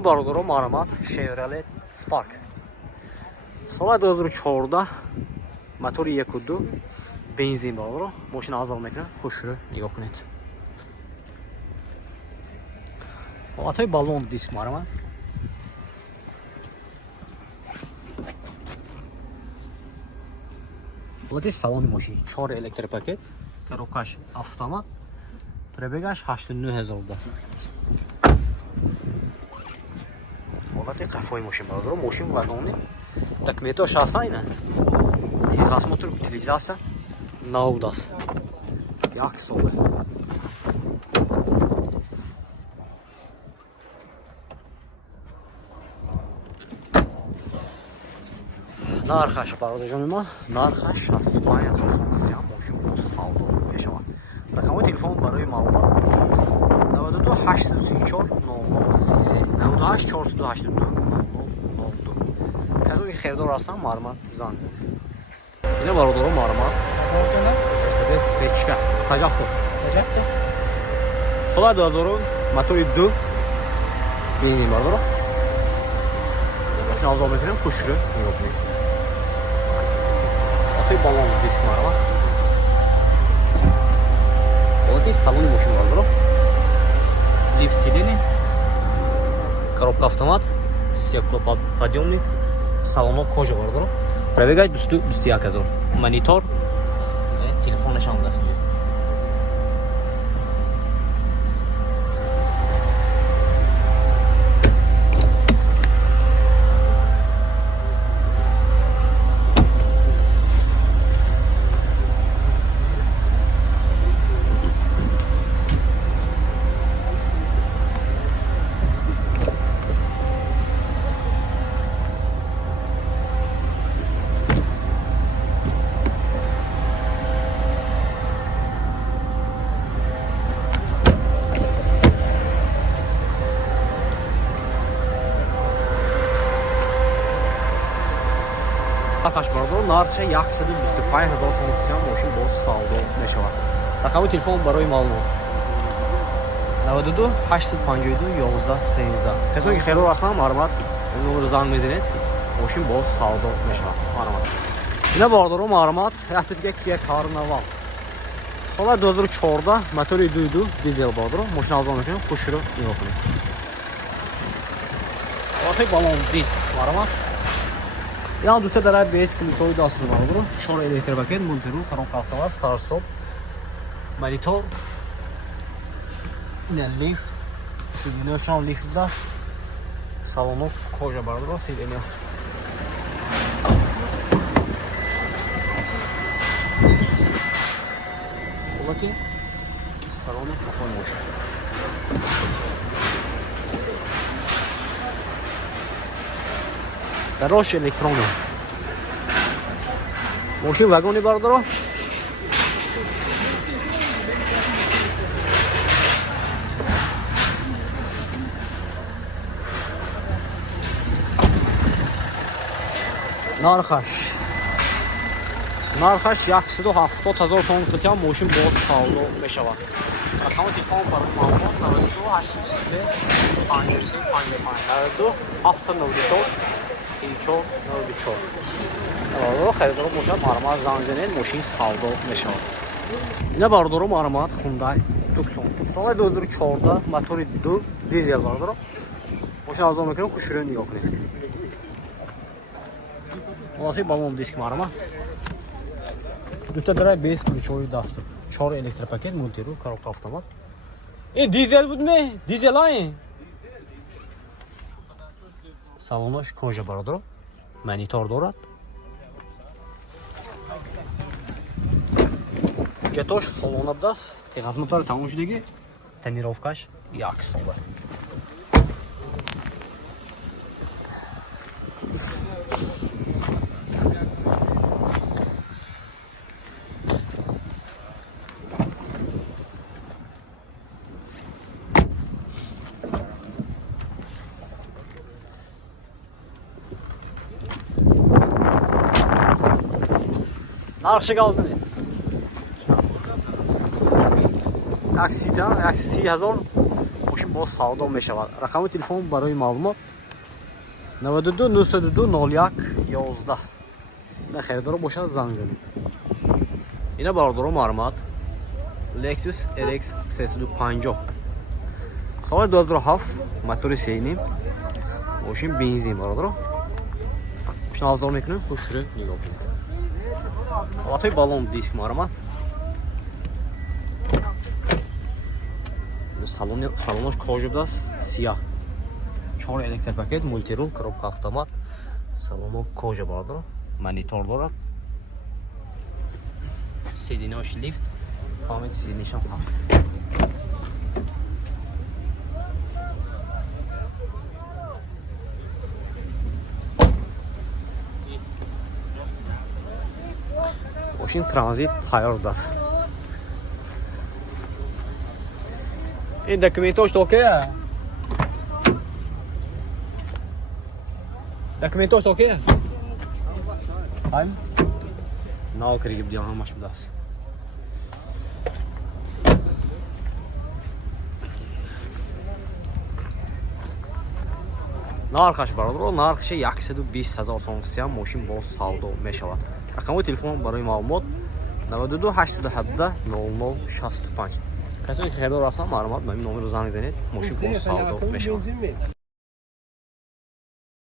Бародаро маромат Chevrolet Spark. Соли 2014 мотори 1.2 бензин бародаро. Машина азал мекунад. Хушро нигоҳ кунед. Ҳолатҳои баллон диск маромат. ҳолати салони машин 4 электропакет, коробкаш автомат, пробегаш 89000 даст. ҳолати қафои машин бародаро, машин вагони документош ҳастайна. Техосмотр, утилизация нав даст. 1 сол. нархаш бародарҷони ман, нархаш 65000 машин бо савдо мешавад. Рақамҳои телефон барои маълумот 92 834 0033 98 482 0002. Касоне ки херидор ҳастанд маромат занг занед. Ина бародаро маромат Mercedes C4 таҷафто. Соли 2000 мотори 2 бензин бародаро. Машина авзал мекунем, хушро нигоҳ кунед. Ҳолати баллон диск маромат. Ҳолати салони машин бародаро. Лифт сидени, коробка автомат, стеклоподъёмник, салоно кожа бародаро. Пробега 21000. Монитор, телефонаш ҳам даст. Нархаш бародаро, нархаш 125000 сом машин бо савдо мешавад. Рақами телефон барои маълумот 92 852 1113. Касоне ки херидор ҳастанд маромат номер занг мезанед, машин бо савдо мешавад. Маромат. Ина бародаро маромат яхтадига Kia Carnival. Соли 2014 мотори 2.2 дизел бародаро. Машина авзал мекунем, хушро нигоҳ кунед. Ҳолати баллон диск маромат. Ян дута дара без ключови дастур бародаро. 4 электропакет, мултирул, коробка автомат, старт-стоп, монитор, ина лифт, сиденёшон лифт даст. Салоно кожа бародаро, сиденё. Ҳолати салони қафои машин. Гараж электронный. Машин вагони бародаро. Нархаш 170000 сом гуфтам, машин бо савдо мешавад. Рақами телефон барои маълумот 92 833 53 55 92 794 34 херидор бошад маромат занг занед, машин савдо мешавад. Ина бародаро маромат Hyundai Tucson. Соли 2014 мотори 2 дизел бародаро. Машина авзал мекунем, хушро нигоҳ кунед. ҳолати баллон диск маромат. Дута дара без ключови дастур. 4 электропакет, мултирул, коробка автомат. Дизел будме? Дизел ай? Салонош кожа бародаро. Монитор дорад. ҷетош салона даст. Техосмотр тамом шудагӣ. Тонировкаш 1 сол. Нархши галзанед. 130,000 машин باز سودا می شود. رقم تلفن برای معلومات 92 922 01 11. نه خریدار باشد زنگ زنید. اینا برادر معلومات Lexus RX 350 سال 2007 موتور 3.5 ماشین بنزین برادر. ماشین ازدار میکنه خوش رو نگاه کنید. لاتای بالون دیسک معلومات. салонаш кожа будааст сиёҳ 4 электропакет мультирул коробка автомат салоно кожа бардор монитор дорад сидинош лифт памяти сидинишам ҳаст мошин транзит тайёр будааст. این دکمنتاش اوکیه؟ دکمنتاش اوکیه؟ هایم؟ نه کاری که بیان همش بوده است. نرخش برادر، نرخش 120,000 سوم ماشین باز سودا میشود. رقم تلفن برای معلومات 92 817 0065. کسی که خریدار هستن معلومات به این نمره زنگ زنید. ماشین باز سودا میشه.